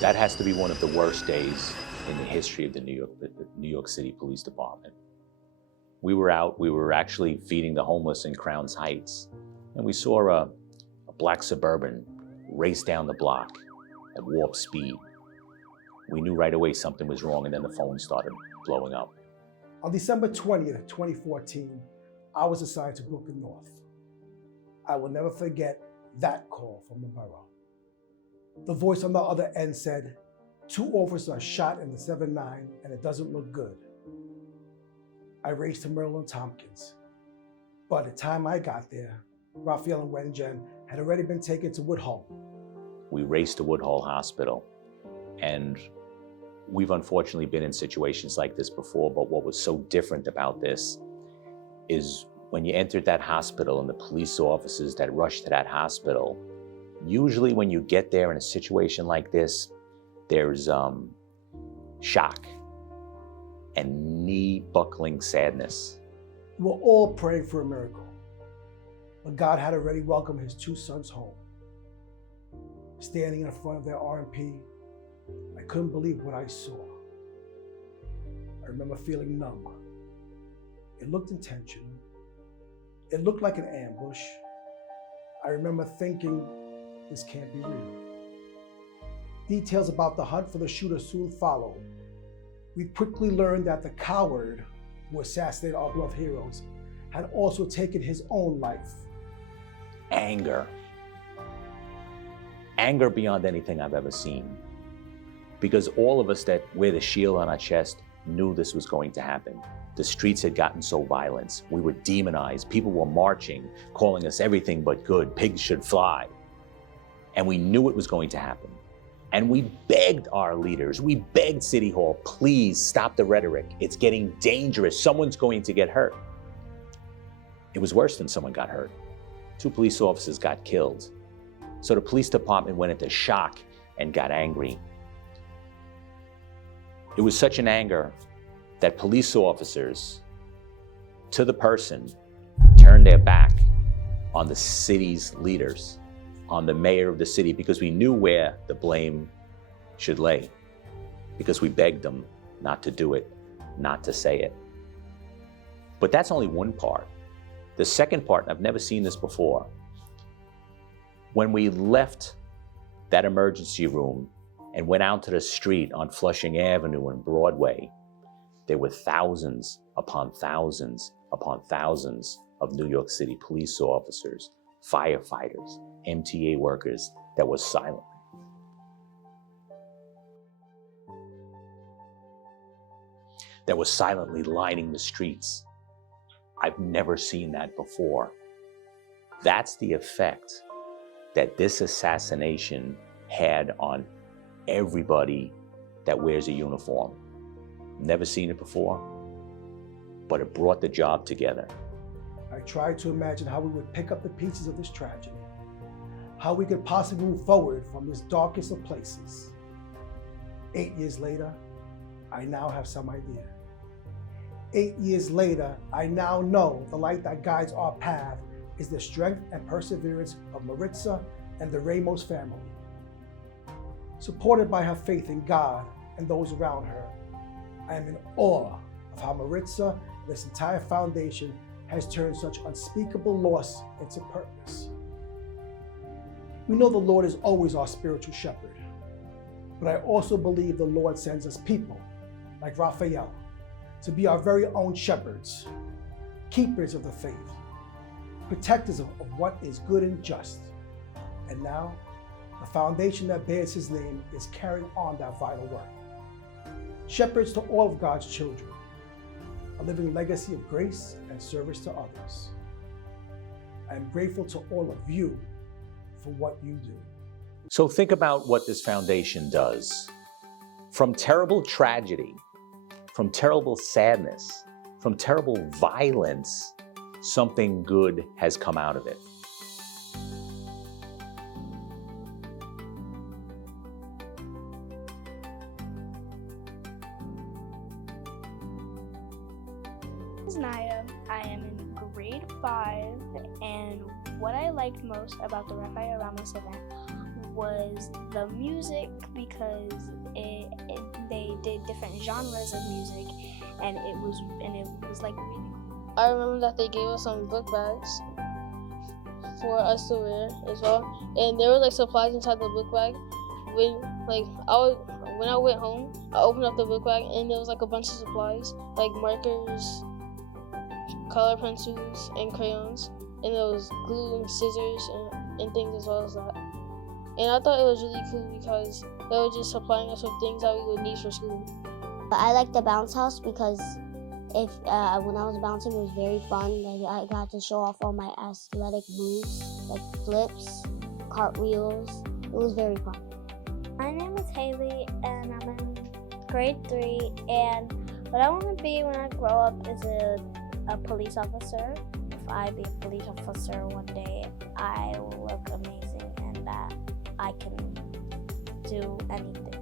That has to be one of the worst days in the history of the New York City Police Department. We were actually feeding the homeless in Crown's Heights, and we saw a black Suburban race down the block at warp speed. We knew right away something was wrong, and then the phone started blowing up. On December 20th, 2014, I was assigned to Brooklyn North. I will never forget that call from the borough. The voice on the other end said, 2 officers are shot in the 7-9 and it doesn't look good. I raced to Merlin Tompkins. By the time I got there, Raphael and Wenjen had already been taken to Woodhull. We raced to Woodhull Hospital, and we've unfortunately been in situations like this before, but what was so different about this is when you entered that hospital and the police officers that rushed to that hospital, usually when you get there in a situation like this, there's shock and knee-buckling sadness. We were all praying for a miracle, but God had already welcomed his 2 sons home. Standing in front of their R&P, I couldn't believe what I saw. I remember feeling numb. It looked intentional. It looked like an ambush. I remember thinking, this can't be real. Details about the hunt for the shooter soon followed. We quickly learned that the coward who assassinated our beloved heroes had also taken his own life. Anger. Anger beyond anything I've ever seen. Because all of us that wear the shield on our chest knew this was going to happen. The streets had gotten so violent. We were demonized. People were marching, calling us everything but good. Pigs should fly. And we knew it was going to happen. And we begged our leaders, we begged City Hall, please stop the rhetoric. It's getting dangerous. Someone's going to get hurt. It was worse than someone got hurt. 2 police officers got killed. So the police department went into shock and got angry. It was such an anger that police officers, to the person, turned their back on the city's leaders, on the mayor of the city, because we knew where the blame should lay, because we begged them not to do it, not to say it. But that's only one part. The second part, and I've never seen this before, when we left that emergency room and went out to the street on Flushing Avenue and Broadway, there were thousands upon thousands upon thousands of New York City police officers, firefighters, MTA workers that were silent. That was silently lining the streets. I've never seen that before. That's the effect that this assassination had on everybody that wears a uniform. Never seen it before, but it brought the job together. I tried to imagine how we would pick up the pieces of this tragedy, how we could possibly move forward from this darkest of places. 8 years later, I now have some idea. 8 years later, I now know the light that guides our path is the strength and perseverance of Maritza and the Ramos family. Supported by her faith in God and those around her, I am in awe of how Maritza and this entire foundation has turned such unspeakable loss into purpose. We know the Lord is always our spiritual shepherd, but I also believe the Lord sends us people like Raphael to be our very own shepherds, keepers of the faith, protectors of what is good and just. And now, the foundation that bears his name is carrying on that vital work. Shepherds to all of God's children, a living legacy of grace and service to others. I am grateful to all of you for what you do. So think about what this foundation does. From terrible tragedy, from terrible sadness, from terrible violence, something good has come out of it. This is Naya. I am in grade 5, and what I liked most about the Raphael Ramos event was the music, because they did different genres of music, and it was like really cool. I remember that they gave us some book bags for us to wear as well, and there were like supplies inside the book bag. When I went home, I opened up the book bag and there was like a bunch of supplies, like markers, color pencils, and crayons, and there was glue and scissors and things as well as that. And I thought it was really cool because they were just supplying us with things that we would need for school. I like the bounce house because when I was bouncing, it was very fun. Like, I got to show off all my athletic moves, like flips, cartwheels. It was very fun. My name is Haley, and I'm in grade 3, and what I want to be when I grow up is a police officer. If I be a police officer one day, I will look amazing and that I can do anything.